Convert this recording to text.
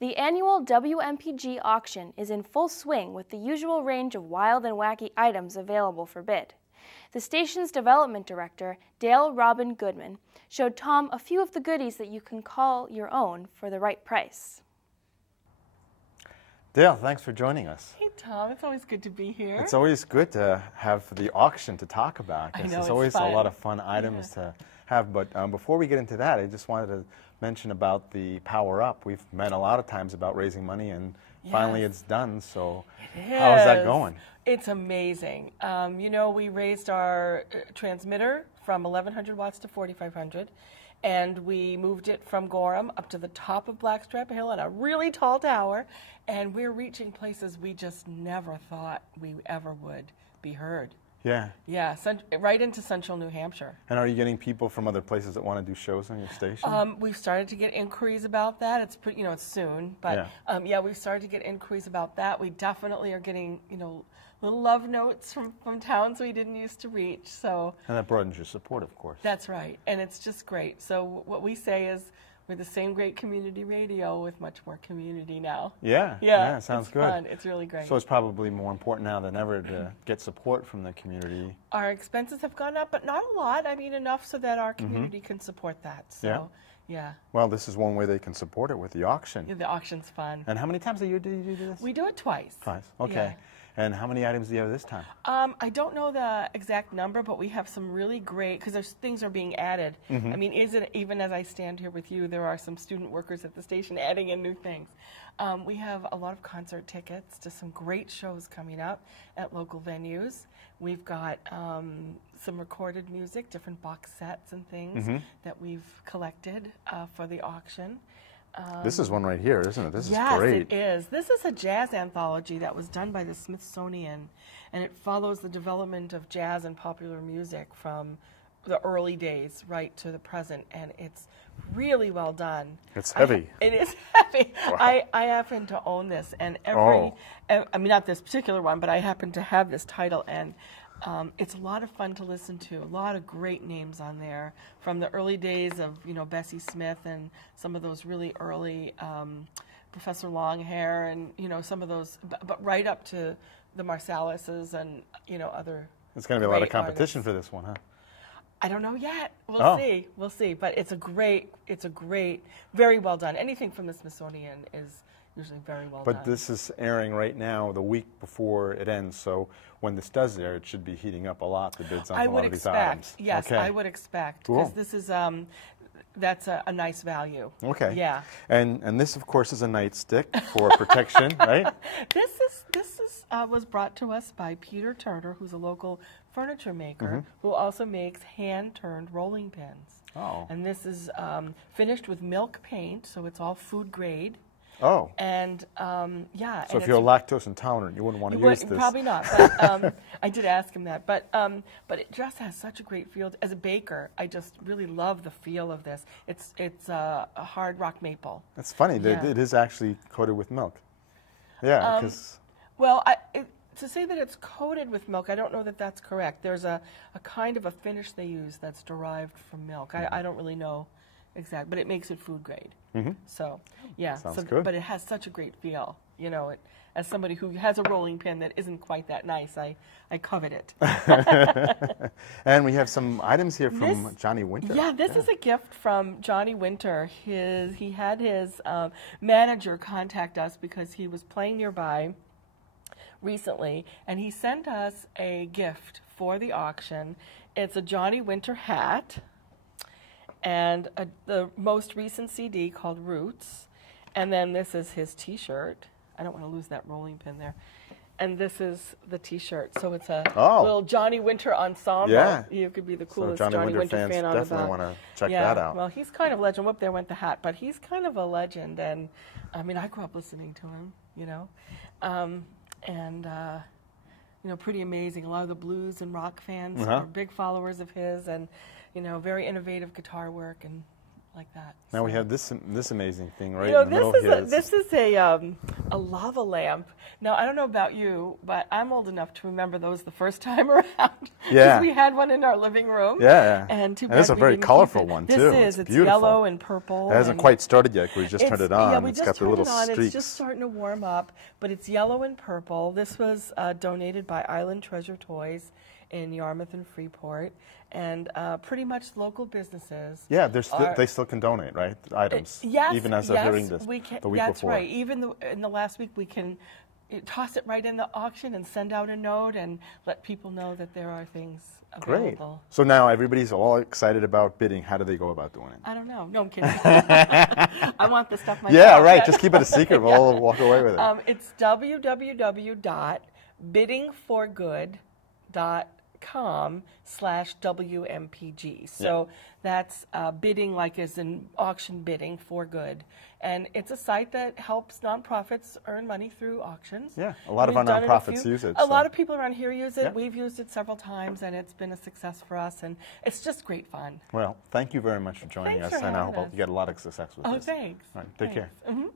The annual WMPG auction is in full swing with the usual range of wild and wacky items available for bid. The station's development director, Robin Goodman, showed Tom a few of the goodies that you can call your own for the right price. Dale, thanks for joining us. Hey Tom, it's always good to be here. It's always good to have the auction to talk about. I know, It's it's always fun. a lot of fun items to have. But before we get into that, I just wanted to mention about the Power Up. We've met a lot of times about raising money, and finally it's done. So how's that going? It's amazing. You know, we raised our transmitter from 1100 watts to 4500. And we moved it from Gorham up to the top of Blackstrap Hill in a really tall tower. And we're reaching places we just never thought we ever would be heard. Yeah. Yeah, right into central New Hampshire. And are you getting people from other places that want to do shows on your station? We've started to get inquiries about that. It's pretty, you know, it's soon, but yeah, we've started to get inquiries about that. We definitely are getting, you know, little love notes from towns we didn't used to reach. So. And that broadens your support, of course. That's right, and it's just great. So what we say is, we're the same great community radio with much more community now. Yeah, sounds good. Fun. It's really great. So it's probably more important now than ever to get support from the community. Our expenses have gone up, but not a lot. I mean, enough so that our community can support that. So, yeah. Well, this is one way they can support it with the auction. Yeah, the auction's fun. And how many times a year do you do this? We do it twice. Twice, okay. Yeah. And how many items do you have this time? I don't know the exact number, but we have some really great, because there's things are being added. I mean, even as I stand here with you, there are some student workers at the station adding in new things. We have a lot of concert tickets to some great shows coming up at local venues. We've got some recorded music, different box sets and things that we've collected for the auction. This is one right here, isn't it? This is Yes, great. it is. This is a jazz anthology that was done by the Smithsonian, and it follows the development of jazz and popular music from the early days right to the present, and it's really well done. It's heavy. It is heavy. Wow. I happen to own this, and I mean, not this particular one, but I happen to have this title, and it's a lot of fun to listen to. A lot of great names on there from the early days of, you know, Bessie Smith and some of those really early Professor Longhair and, you know, some of those, but right up to the Marsalises and, you know, other. There's going to be a lot of competition artists. for this one, huh? I don't know yet. We'll see. We'll see. But it's a great, very well done. Anything from the Smithsonian is usually very well done. But this is airing right now, the week before it ends, so when this does air, it should be heating up a lot, the bids on a lot of these items. Yes, okay. I would expect. Because this is, that's a nice value. Okay. Yeah. And this, of course, is a nightstick for protection, right? This was brought to us by Peter Turner, who's a local furniture maker, who also makes hand-turned rolling pins. Oh. And this is finished with milk paint, so it's all food grade. Oh. And yeah. So if you're lactose intolerant, you wouldn't want to use this. Probably not. But, I did ask him that. But it just has such a great feel. As a baker, I just really love the feel of this. It's a hard rock maple. That's funny. Yeah. It is actually coated with milk. Yeah, because. Well, to say that it's coated with milk, I don't know that that's correct. There's a kind of a finish they use that's derived from milk. I don't really know exactly, but it makes it food grade. So, yeah. Sounds good. But it has such a great feel. You know, as somebody who has a rolling pin that isn't quite that nice, I covet it. And we have some items here from Johnny Winter. Yeah, this is a gift from Johnny Winter. He had his manager contact us because he was playing nearby recently, and he sent us a gift for the auction. It's a Johnny Winter hat and the most recent CD called Roots, and then this is his T-shirt. I don't want to lose that rolling pin there. And this is the T-shirt. So it's a little Johnny Winter ensemble. Yeah. You could be the coolest so Johnny Winter fans fan on the block. definitely want to check that out. Well, he's kind of a legend. Whoop, there went the hat. But he's kind of a legend. And, I mean, I grew up listening to him, you know. You know, pretty amazing. A lot of the blues and rock fans are big followers of his, and, you know, very innovative guitar work and like that. Now we have this amazing thing right you know, in the middle here. This is a a lava lamp. Now, I don't know about you, but I'm old enough to remember those the first time around. Yeah. We had one in our living room. Yeah. And it's a very colorful one, too. This is. It's beautiful. Yellow and purple. It hasn't quite started yet. We just turned it on. Yeah, we it's just got the turned little it on. streaks. It's just starting to warm up, but it's yellow and purple. This was donated by Island Treasure Toys in Yarmouth and Freeport, and pretty much local businesses. Yeah, they still can donate, right? Items. Yes, even as they're hearing this the week before. That's right. Even in the last week, we can toss it right in the auction and send out a note and let people know that there are things available. Great. So now everybody's all excited about bidding. How do they go about doing it? I don't know. No, I'm kidding. I want the stuff myself. Yeah, right. Just keep it a secret. We'll all walk away with it. It's www.biddingforgood.com/WMPG. So that's bidding like as in auction bidding for good. And it's a site that helps nonprofits earn money through auctions. Yeah, a lot of our nonprofits use it. A lot of people around here use it. Yeah. We've used it several times, and it's been a success for us, and it's just great fun. Well, thank you very much for joining us, and I hope you get a lot of success with this. Oh, thanks. All right, take care. Mm-hmm.